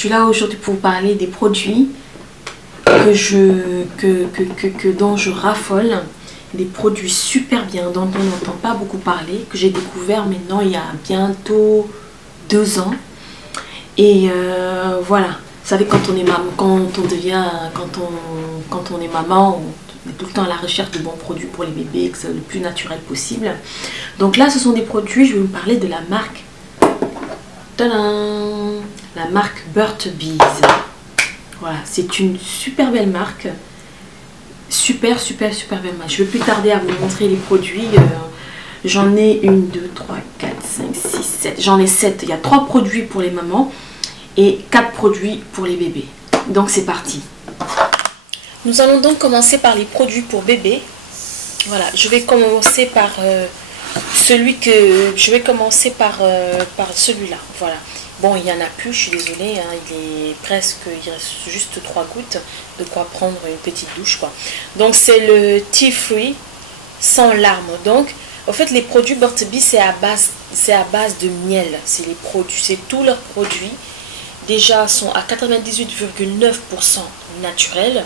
suis là aujourd'hui pour vous parler des produits dont je raffole, des produits super bien, dont on n'entend pas beaucoup parler, que j'ai découvert maintenant il y a bientôt 2 ans. Et voilà, vous savez, quand on est maman, quand on est maman, on est tout le temps à la recherche de bons produits pour les bébés, que c'est le plus naturel possible. Donc là, ce sont des produits, je vais vous parler de la marque, tadam, la marque Burt's Bees. Voilà, c'est une super belle marque. Super belle marque. Je ne vais plus tarder à vous montrer les produits. J'en ai 1, 2, 3, 4, 5, 6, 7. J'en ai 7. Il y a 3 produits pour les mamans et 4 produits pour les bébés. Donc c'est parti. Nous allons donc commencer par les produits pour bébés. Voilà, je vais commencer par celui-là. Voilà. Bon, il n'y en a plus, je suis désolée, hein, il reste juste 3 gouttes, de quoi prendre une petite douche, quoi. Donc c'est le Tea Free sans larmes. Donc, en fait, les produits Burt's Bees, c'est à base de miel. C'est tous leurs produits. Déjà, sont à 98,9% naturels.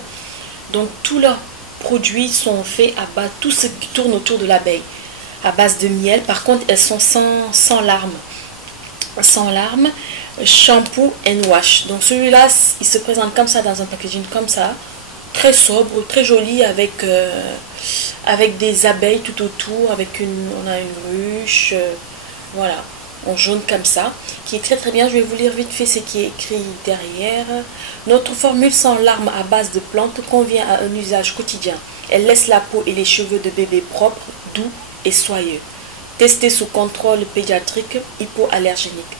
Donc, tous leurs produits sont faits à base, tout ce qui tourne autour de l'abeille, à base de miel. Par contre, elles sont sans larmes. Sans larmes, shampoo and wash. Donc celui-là, il se présente comme ça dans un packaging comme ça, très sobre, très joli, avec des abeilles tout autour, on a une ruche, voilà, en jaune comme ça, qui est très bien. Je vais vous lire vite fait ce qui est écrit derrière. Notre formule sans larmes à base de plantes convient à un usage quotidien. Elle laisse la peau et les cheveux de bébé propres, doux et soyeux. Testé sous contrôle pédiatrique hypoallergénique.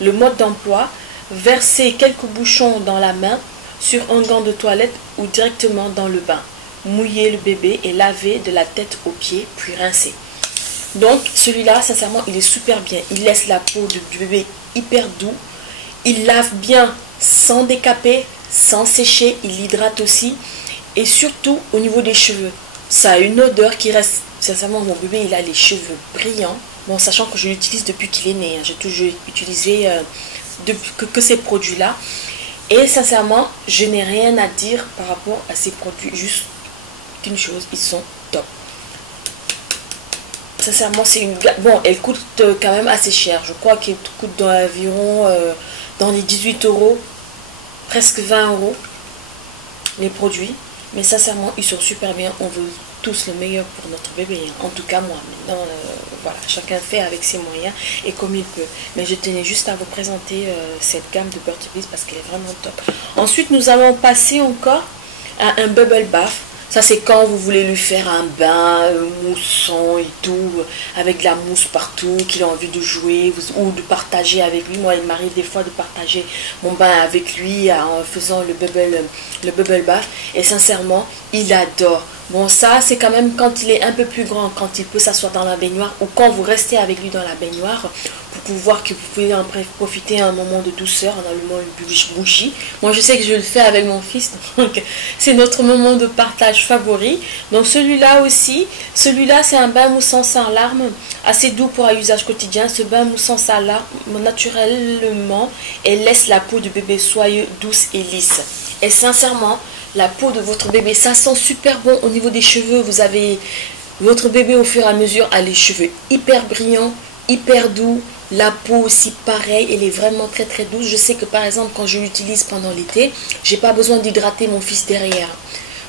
Le mode d'emploi, verser quelques bouchons dans la main, sur un gant de toilette ou directement dans le bain. Mouiller le bébé et laver de la tête aux pieds, puis rincer. Donc celui-là, sincèrement, il est super bien. Il laisse la peau du bébé hyper doux. Il lave bien sans décaper, sans sécher. Il hydrate aussi. Et surtout au niveau des cheveux. Ça a une odeur qui reste... Sincèrement, mon bébé, il a les cheveux brillants. Bon, sachant que je l'utilise depuis qu'il est né. Hein. J'ai toujours utilisé que ces produits-là. Et sincèrement, je n'ai rien à dire par rapport à ces produits. Juste qu'une chose, ils sont top. Sincèrement, c'est une... Bon, elle coûte quand même assez cher. Je crois qu'elle coûte environ dans les 18 €. Presque 20 €. Les produits. Mais sincèrement, ils sont super bien. On veut tous le meilleur pour notre bébé. En tout cas, moi. Maintenant, voilà, chacun fait avec ses moyens et comme il peut. Mais je tenais juste à vous présenter cette gamme de Burt's Bees parce qu'elle est vraiment top. Ensuite, nous allons passer encore à un bubble bath. Ça, c'est quand vous voulez lui faire un bain moussant et tout, avec de la mousse partout, qu'il a envie de jouer ou de partager avec lui. Moi, il m'arrive des fois de partager mon bain avec lui en faisant le bubble bath. Et sincèrement, il adore. Bon, ça, c'est quand même quand il est un peu plus grand, quand il peut s'asseoir dans la baignoire ou quand vous restez avec lui dans la baignoire pour pouvoir que vous pouvez en profiter un moment de douceur en allumant une bougie. Moi, je sais que je le fais avec mon fils, donc c'est notre moment de partage favori. Donc, celui-là aussi, celui-là, c'est un bain moussant sans larmes, assez doux pour un usage quotidien. Ce bain moussant sans larmes, naturellement, elle laisse la peau du bébé soyeuse, douce et lisse. Et sincèrement, la peau de votre bébé, ça sent super bon au niveau des cheveux. Vous avez votre bébé au fur et à mesure a les cheveux hyper brillants, hyper doux. La peau aussi pareil, elle est vraiment très douce. Je sais que par exemple quand je l'utilise pendant l'été, j'ai pas besoin d'hydrater mon fils derrière.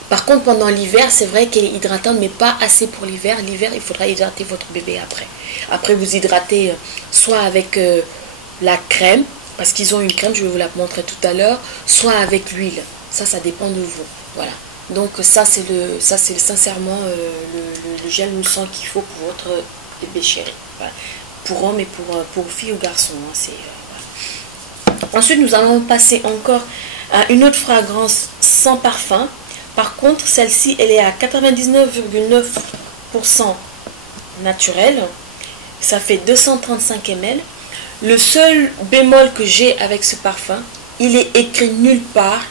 Par contre pendant l'hiver, c'est vrai qu'elle est hydratante mais pas assez pour l'hiver. L'hiver, il faudra hydrater votre bébé après. Après vous hydratez soit avec la crème, parce qu'ils ont une crème, je vais vous la montrer tout à l'heure, soit avec l'huile. Ça dépend de vous. Voilà. Donc ça c'est sincèrement le gel moussant qu'il faut pour votre bébé chéri. Voilà. Pour homme et pour fille ou garçon. Hein, voilà. Ensuite nous allons passer encore à une autre fragrance sans parfum. Par contre celle-ci elle est à 99,9% naturelle. Ça fait 235 ml. Le seul bémol que j'ai avec ce parfum, il est écrit nulle part.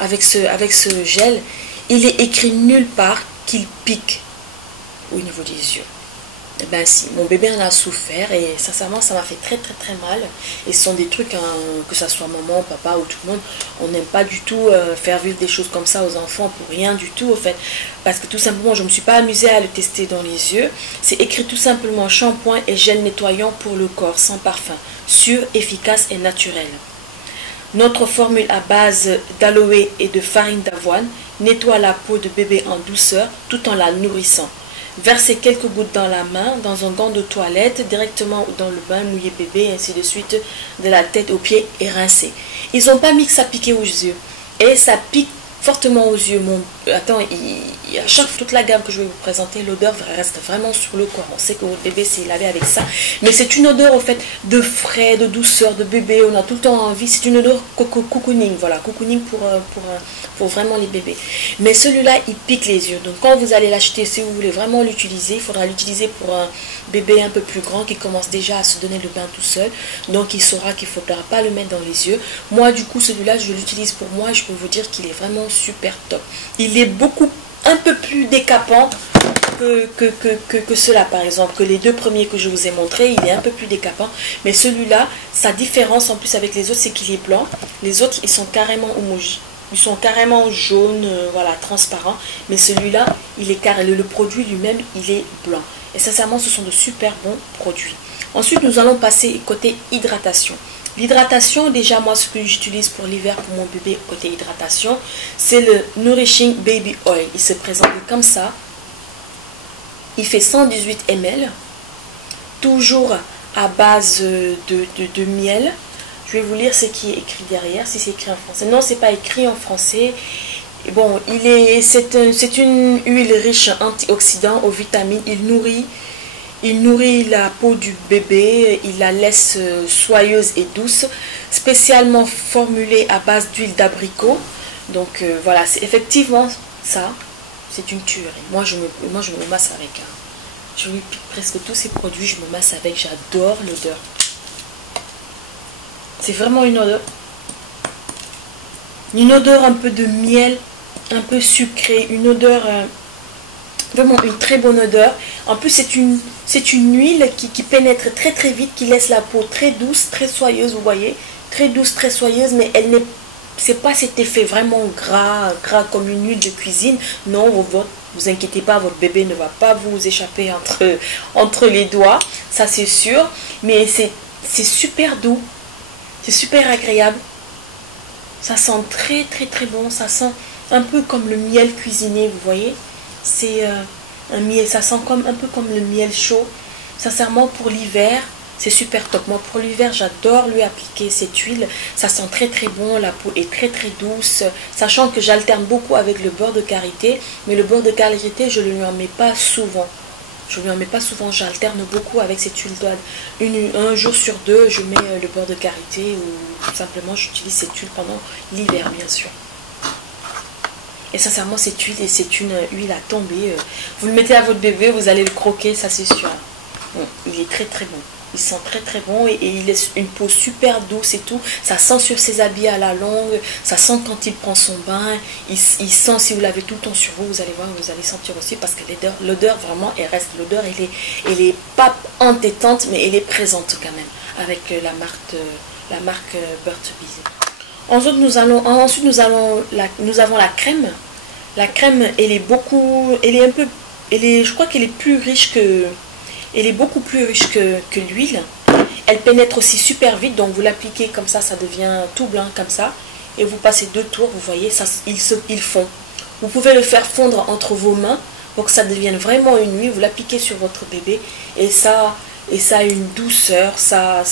Avec ce gel, il est écrit nulle part qu'il pique au niveau des yeux. Ben si, mon bébé en a souffert et sincèrement ça m'a fait très très très mal. Et ce sont des trucs, hein, que ça soit maman, papa ou tout le monde, on n'aime pas du tout faire vivre des choses comme ça aux enfants pour rien du tout au fait. Parce que tout simplement je ne me suis pas amusée à le tester dans les yeux. C'est écrit tout simplement shampoing et gel nettoyant pour le corps sans parfum, sûr, efficace et naturel. Notre formule à base d'aloe et de farine d'avoine nettoie la peau de bébé en douceur tout en la nourrissant. Versez quelques gouttes dans la main, dans un gant de toilette, directement dans le bain, mouillez bébé, ainsi de suite, de la tête aux pieds et rincez. Ils n'ont pas mis que ça piquait aux yeux. Et ça pique fortement aux yeux. Attends, à toute la gamme que je vais vous présenter, l'odeur reste vraiment sur le corps. On sait que votre bébé s'est lavé avec ça. Mais c'est une odeur, au fait, de frais, de douceur, de bébé. On a tout le temps envie. C'est une odeur cocooning. Voilà, cocooning pour vraiment les bébés. Mais celui-là, il pique les yeux. Donc quand vous allez l'acheter, si vous voulez vraiment l'utiliser, il faudra l'utiliser pour un bébé un peu plus grand qui commence déjà à se donner le bain tout seul. Donc il saura qu'il ne faudra pas le mettre dans les yeux. Moi, du coup, celui-là, je l'utilise pour moi et je peux vous dire qu'il est vraiment super top. Il est un peu plus décapant que ceux-là, par exemple, que les deux premiers que je vous ai montrés. Il est un peu plus décapant, mais celui-là, sa différence en plus avec les autres, c'est qu'il est blanc. Les autres, ils sont carrément homogènes, ils sont carrément jaunes, voilà, transparents, mais celui-là, il est carré, le produit lui-même, il est blanc. Et sincèrement, ce sont de super bons produits. Ensuite, nous allons passer côté hydratation. L'hydratation, déjà moi ce que j'utilise pour l'hiver pour mon bébé côté hydratation, c'est le Nourishing Baby Oil. Il se présente comme ça. Il fait 118 ml, toujours à base de miel. Je vais vous lire ce qui est écrit derrière, si c'est écrit en français. Non, c'est pas écrit en français. Bon, c'est une huile riche en antioxydants, aux vitamines. Il nourrit la peau du bébé, il la laisse soyeuse et douce, spécialement formulée à base d'huile d'abricot. Donc voilà, c'est effectivement ça, c'est une tuerie. Moi je me masse avec. Hein. Je lui pique presque tous ces produits, je me masse avec, j'adore l'odeur. C'est vraiment une odeur un peu de miel, un peu sucré, une odeur... vraiment une très bonne odeur. En plus c'est une huile qui pénètre très très vite, qui laisse la peau très douce, très soyeuse, vous voyez, très douce, très soyeuse, mais c'est pas cet effet vraiment gras comme une huile de cuisine. Non, vous inquiétez pas, votre bébé ne va pas vous échapper entre les doigts, ça c'est sûr, mais c'est super doux, c'est super agréable, ça sent très très très bon, ça sent un peu comme le miel cuisiné, vous voyez. C'est un miel, ça sent un peu comme le miel chaud. Sincèrement, pour l'hiver, c'est super top. Moi, pour l'hiver, j'adore lui appliquer cette huile. Ça sent très très bon, la peau est très très douce. Sachant que j'alterne beaucoup avec le beurre de karité. Mais le beurre de karité, je ne lui en mets pas souvent. J'alterne beaucoup avec cette huile d'olive. Un jour sur deux, je mets le beurre de karité ou tout simplement, j'utilise cette huile pendant l'hiver, bien sûr. Et sincèrement, cette huile, c'est une huile à tomber. Vous le mettez à votre bébé, vous allez le croquer, ça c'est sûr. Bon, il est très très bon. Il sent très très bon et il laisse une peau super douce et tout. Ça sent sur ses habits à la longue. Ça sent quand il prend son bain. Il sent, si vous l'avez tout le temps sur vous, vous allez voir, vous allez sentir aussi parce que l'odeur vraiment, elle reste. L'odeur, elle est pas entêtante, mais elle est présente quand même avec la marque Burt's Bees. Ensuite, nous avons la crème. La crème, je crois qu'elle est plus riche que... Elle est beaucoup plus riche que l'huile. Elle pénètre aussi super vite, donc vous l'appliquez comme ça, ça devient tout blanc comme ça. Et vous passez 2 tours, vous voyez, il fond. Vous pouvez le faire fondre entre vos mains pour que ça devienne vraiment une huile. Vous l'appliquez sur votre bébé et ça a une douceur, ça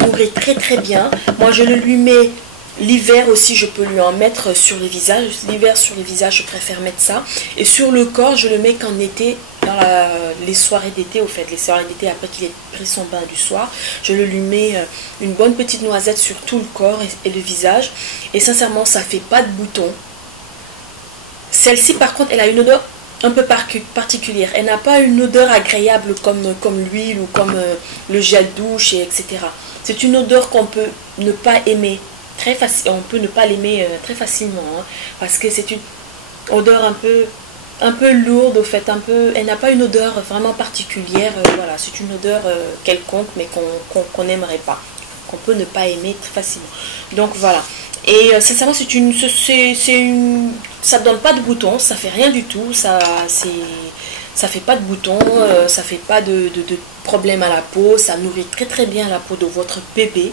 nourrit très très bien. Moi je le lui mets l'hiver aussi, je peux lui en mettre sur le visage. L'hiver sur le visage, je préfère mettre ça. Et sur le corps, je le mets qu'en été, dans les soirées d'été, au fait, les soirées d'été après qu'il ait pris son bain du soir. Je lui mets une bonne petite noisette sur tout le corps et le visage. Et sincèrement, ça fait pas de boutons. Celle-ci, par contre, elle a une odeur un peu particulière. Elle n'a pas une odeur agréable comme l'huile ou comme le gel douche, etc. C'est une odeur qu'on peut ne pas aimer très facilement. On peut ne pas l'aimer très facilement, hein, parce que c'est une odeur un un peu lourde, au fait, un peu, elle n'a pas une odeur vraiment particulière, voilà, c'est une odeur quelconque, mais qu'on n'aimerait pas, qu'on peut ne pas aimer très facilement. Donc voilà. Et sincèrement, ça donne pas de boutons, ça fait rien du tout, ça fait pas de boutons, ça fait pas de problème à la peau, ça nourrit très très bien la peau de votre bébé.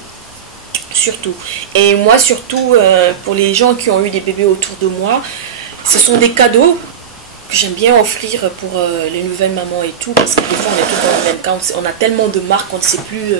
Surtout. Et moi surtout, pour les gens qui ont eu des bébés autour de moi, ce sont des cadeaux que j'aime bien offrir pour les nouvelles mamans et tout, parce que des fois on est tous dans le même cas, on a tellement de marques, on ne sait plus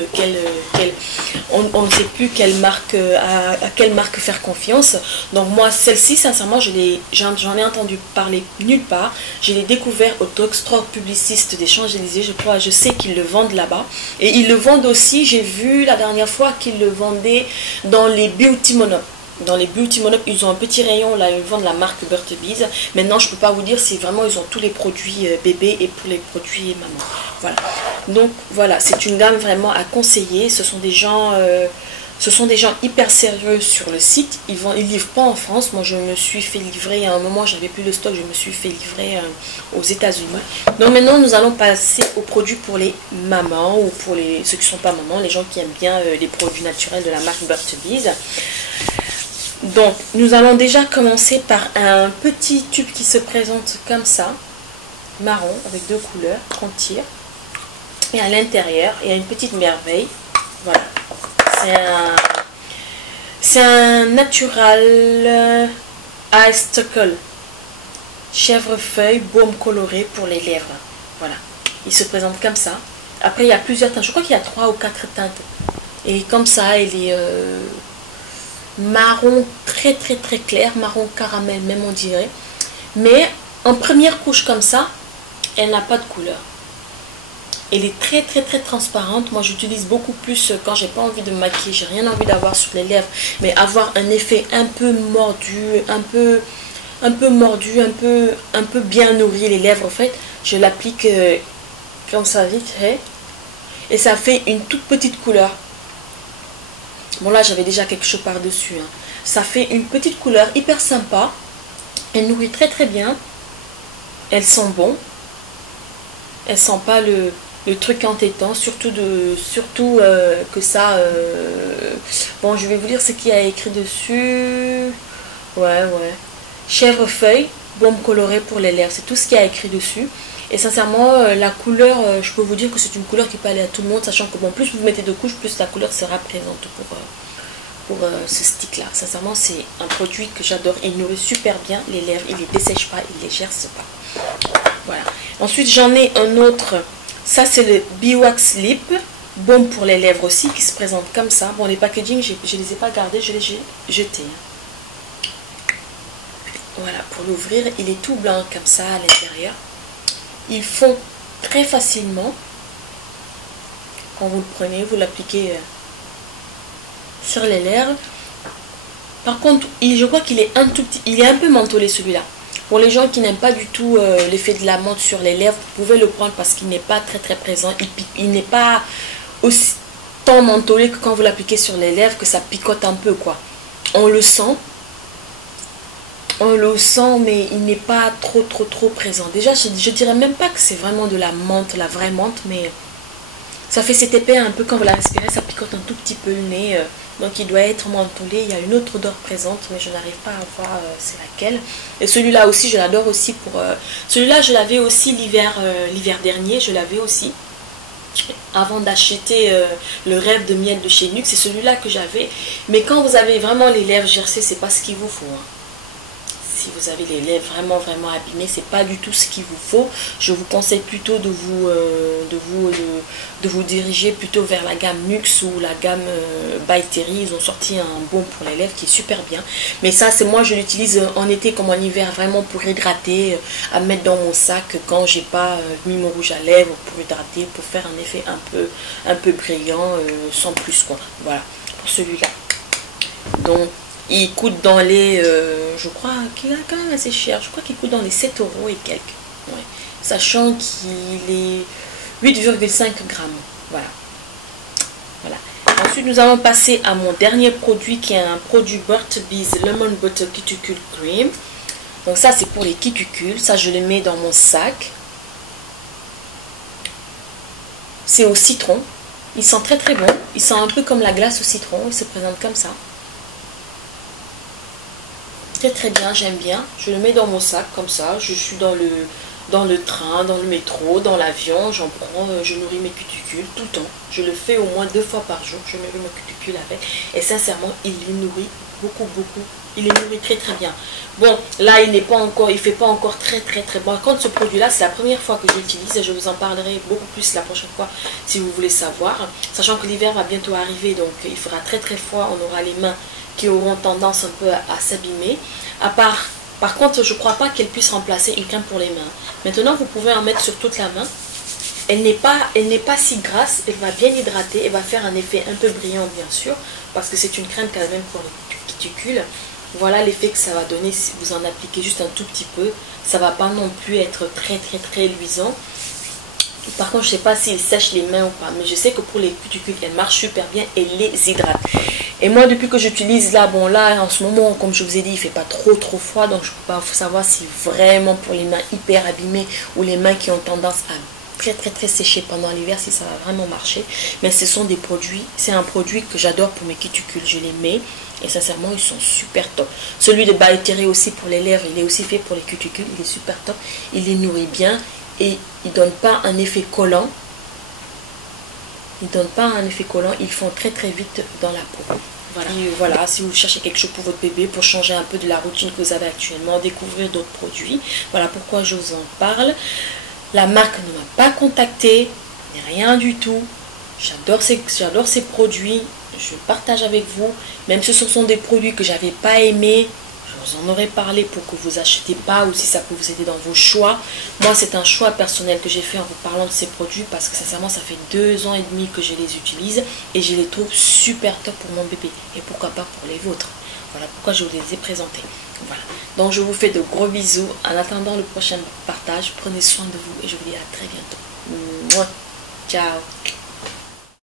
on ne sait plus quelle marque, à quelle marque faire confiance. Donc moi celle-ci sincèrement j'en ai entendu parler nulle part, je l'ai découvert au drugstore Publiciste des Champs-Élysées, je sais qu'ils le vendent là-bas, et ils le vendent aussi, j'ai vu la dernière fois qu'ils le vendaient dans les Beauty Monop. Dans les Beauty Monop, ils ont un petit rayon, là, ils vendent la marque Burt's Bees. Maintenant, je ne peux pas vous dire si vraiment ils ont tous les produits bébés et pour les produits maman. Voilà. Donc, voilà, c'est une gamme vraiment à conseiller. Ce sont des gens hyper sérieux sur le site. Ils livrent pas en France. Moi, je me suis fait livrer, à un moment, j'avais plus de stock, je me suis fait livrer aux États-Unis. Donc, maintenant, nous allons passer aux produits pour les mamans ou pour ceux qui ne sont pas mamans, les gens qui aiment bien les produits naturels de la marque Burt's Bees. Donc, nous allons déjà commencer par un petit tube qui se présente comme ça, marron, avec deux couleurs, qu'on tire. Et à l'intérieur, il y a une petite merveille. Voilà. C'est un Natural Icicle chèvrefeuille baume coloré pour les lèvres. Voilà. Il se présente comme ça. Après, il y a plusieurs teintes. Je crois qu'il y a 3 ou 4 teintes. Et comme ça, il est... marron très très très clair, marron caramel même on dirait, mais en première couche comme ça, elle n'a pas de couleur, elle est très très très transparente. Moi j'utilise beaucoup plus quand j'ai pas envie de me maquiller, j'ai rien envie d'avoir sur les lèvres, mais avoir un effet un peu mordu, un peu mordu, un peu bien nourri les lèvres, en fait je l'applique comme ça vite fait, et ça fait une toute petite couleur. Bon là j'avais déjà quelque chose par dessus, hein. Ça fait une petite couleur hyper sympa, elle nourrit très très bien, elles sont bon, elles sentent pas le truc entêtant, surtout que ça, bon je vais vous lire ce qu'il y a écrit dessus, ouais, chèvrefeuille, baume coloré pour les lèvres, c'est tout ce qu'il y a écrit dessus. Et sincèrement, la couleur, je peux vous dire que c'est une couleur qui peut aller à tout le monde, sachant que bon, plus vous mettez de couches, plus la couleur sera présente pour ce stick là. Sincèrement, c'est un produit que j'adore, il nourrit super bien les lèvres, il les dessèche pas, il les gerce pas. Voilà. Ensuite, j'en ai un autre, ça c'est le Beeswax Lip, baume pour les lèvres aussi, qui se présente comme ça. Bon, les packaging, je les ai pas gardés, je les ai jetés. Voilà, pour l'ouvrir, il est tout blanc comme ça à l'intérieur. Ils font très facilement. Quand vous le prenez, vous l'appliquez sur les lèvres. Par contre, je crois qu'il est un tout petit, il est un peu mentholé celui-là. Pour les gens qui n'aiment pas du tout l'effet de la menthe sur les lèvres, vous pouvez le prendre parce qu'il n'est pas très très présent. Il n'est pas aussi tant mentholé que quand vous l'appliquez sur les lèvres, que ça picote un peu quoi. On le sent. On le sent, mais il n'est pas trop présent. Déjà, je dirais même pas que c'est vraiment de la menthe, la vraie menthe, mais ça fait cet épais un peu quand vous la respirez, ça picote un tout petit peu le nez. Donc il doit être mentholé. Il y a une autre odeur présente, mais je n'arrive pas à voir c'est laquelle. Et celui-là aussi, je l'adore aussi pour... celui-là, je l'avais aussi l'hiver dernier, je l'avais aussi. Avant d'acheter le rêve de miel de chez Nuxe, c'est celui-là que j'avais. Mais quand vous avez vraiment les lèvres gercées, c'est pas ce qu'il vous faut. Hein. Si vous avez les lèvres vraiment abîmées, c'est pas du tout ce qu'il vous faut. Je vous conseille plutôt de vous diriger plutôt vers la gamme Nuxe ou la gamme By Terry. Ils ont sorti un baume pour les lèvres qui est super bien. Mais ça, c'est moi, je l'utilise en été comme en hiver, vraiment pour hydrater, à mettre dans mon sac quand j'ai pas mis mon rouge à lèvres, pour hydrater, pour faire un effet un peu brillant, sans plus quoi. Voilà, pour celui-là. Donc, il coûte dans les, je crois qu'il est quand même assez cher, je crois qu'il coûte dans les 7 € et quelques, ouais. Sachant qu'il est 8,5 grammes, voilà. Ensuite, nous allons passer à mon dernier produit qui est un produit Burt's Bees Lemon Butter Cuticle Cream. Donc ça c'est pour les cuticules. Ça je le mets dans mon sac. C'est au citron. Il sent très très bon. Il sent un peu comme la glace au citron. Il se présente comme ça. Très très bien, j'aime bien. Je le mets dans mon sac comme ça. Je suis dans le train, dans le métro, dans l'avion. J'en prends, je nourris mes cuticules tout le temps. Je le fais au moins 2 fois par jour. Je nourris mes cuticules avec. Et sincèrement, il les nourrit beaucoup. Il les nourrit très très bien. Bon, là il n'est pas encore, il fait pas encore très bon. Par contre, ce produit-là, c'est la première fois que j'utilise et je vous en parlerai beaucoup plus la prochaine fois si vous voulez savoir. Sachant que l'hiver va bientôt arriver, donc il fera très froid. On aura les mains qui auront tendance un peu à s'abîmer. Par contre, je ne crois pas qu'elle puisse remplacer une crème pour les mains. Maintenant, vous pouvez en mettre sur toute la main. Elle n'est pas si grasse, elle va bien hydrater, elle va faire un effet un peu brillant bien sûr, parce que c'est une crème quand même pour les cuticules. Voilà l'effet que ça va donner si vous en appliquez juste un tout petit peu. Ça va pas non plus être très luisant. Par contre, je sais pas s'il sèche les mains ou pas, mais je sais que pour les cuticules, elle marche super bien et les hydrate. Et moi, depuis que j'utilise là, bon là, en ce moment, comme je vous ai dit, il fait pas trop froid, donc je peux pas savoir si vraiment pour les mains hyper abîmées ou les mains qui ont tendance à très séché pendant l'hiver si ça va vraiment marcher. Mais ce sont des produits, c'est un produit que j'adore pour mes cuticules, je les mets et sincèrement ils sont super top. Celui de By Terry aussi pour les lèvres, il est aussi fait pour les cuticules, il est super top, il les nourrit bien et il donne pas un effet collant. Ils font très vite dans la peau. Voilà. Et voilà, si vous cherchez quelque chose pour votre bébé, pour changer un peu de la routine que vous avez actuellement, découvrir d'autres produits, voilà pourquoi je vous en parle. La marque ne m'a pas contacté, rien du tout. J'adore ces produits, je partage avec vous. Même si ce sont des produits que j'avais pas aimés, je vous en aurais parlé pour que vous achetez pas ou si ça peut vous aider dans vos choix. Moi, c'est un choix personnel que j'ai fait en vous parlant de ces produits parce que sincèrement, ça fait 2 ans et demi que je les utilise et je les trouve super top pour mon bébé et pourquoi pas pour les vôtres. Voilà pourquoi je vous les ai présentés. Voilà. Donc je vous fais de gros bisous. En attendant le prochain partage, prenez soin de vous et je vous dis à très bientôt. Mouah. Ciao.